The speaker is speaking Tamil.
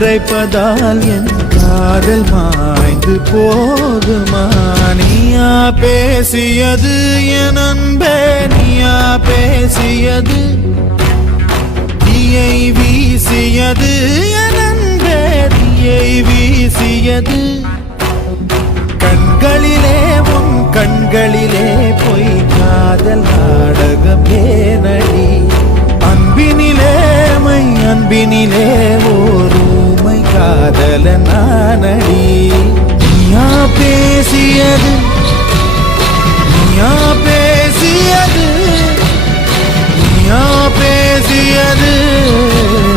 மறைப்பதால் என் காதல் மாய்ந்து போகுமா? நீயா பேசியது என் அன்பே, நீயா பேசியது, தீயை வீசியது என் அன்பே, தீயை வீசியது. கண்களிலே உன் கண்களிலே பொய் காதல் நாடகம் ஏனடி? அன்பினிலே மை அன்பினிலே ஓர் ஊமை காதல நானடி.